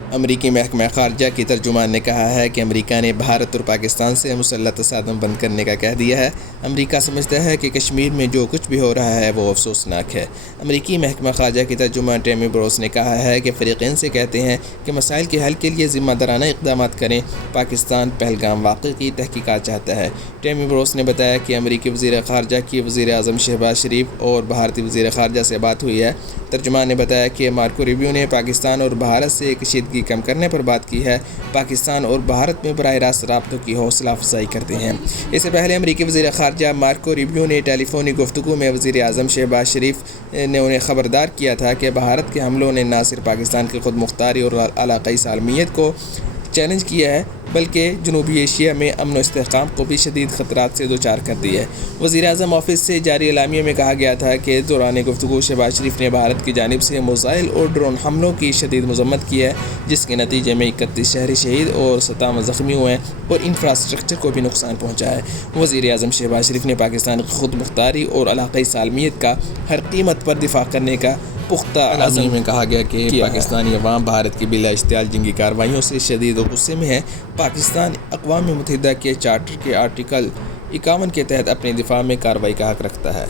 امریکی محکمہ خارجہ کی ترجمان نے کہا ہے کہ امریکہ نے بھارت اور پاکستان سے مسلح تصادم بند کرنے کا کہہ دیا ہے۔ امریکہ سمجھتا ہے کہ کشمیر میں جو کچھ بھی ہو رہا ہے وہ افسوسناک ہے۔ امریکی محکمہ خارجہ کی ترجمان ٹیمی بروس نے کہا ہے کہ فریقین سے کہتے ہیں کہ مسائل کے حل کے لیے ذمہ دارانہ اقدامات کریں۔ پاکستان پہلگام واقعے کی تحقیقات چاہتا ہے۔ ٹیمی بروس نے بتایا کہ امریکی وزیر خارجہ کی وزیر اعظم شہباز شریف اور بھارتی وزیر خارجہ سے بات ہوئی ہے۔ ترجمان نے بتایا کہ مارکو روبیو نے پاکستان اور بھارت سے کشیدگی کم کرنے پر بات کی ہے۔ پاکستان اور بھارت میں براہ راست رابطوں کی حوصلہ افزائی کرتے ہیں۔ اس سے پہلے امریکی وزیر خارجہ مارکو روبیو نے ٹیلی فونک گفتگو میں وزیر اعظم شہباز شریف نے انہیں خبردار کیا تھا کہ بھارت کے حملوں نے نہ صرف پاکستان کی خود مختاری اور علاقائی سالمیت کو چیلنج کیا ہے بلکہ جنوبی ایشیا میں امن و استحکام کو بھی شدید خطرات سے دوچار کر دی ہے۔ وزیر اعظم آفس سے جاری اعلامیے میں کہا گیا تھا کہ دوران گفتگو شہباز شریف نے بھارت کی جانب سے میزائل اور ڈرون حملوں کی شدید مذمت کی ہے، جس کے نتیجے میں 31 شہری شہید اور 57 زخمی ہوئے ہیں اور انفراسٹرکچر کو بھی نقصان پہنچا ہے۔ وزیر اعظم شہباز شریف نے پاکستان کی خود مختاری اور علاقائی سالمیت کا ہر قیمت پر دفاع کرنے کا پختہ اعلامیے میں کہا گیا کہ پاکستانی عوام بھارت کی بلا اشتعال جنگی کارروائیوں سے شدید غصے میں ہے۔ پاکستان اقوام متحدہ کے چارٹر کے آرٹیکل 51 کے تحت اپنے دفاع میں کارروائی کا حق رکھتا ہے۔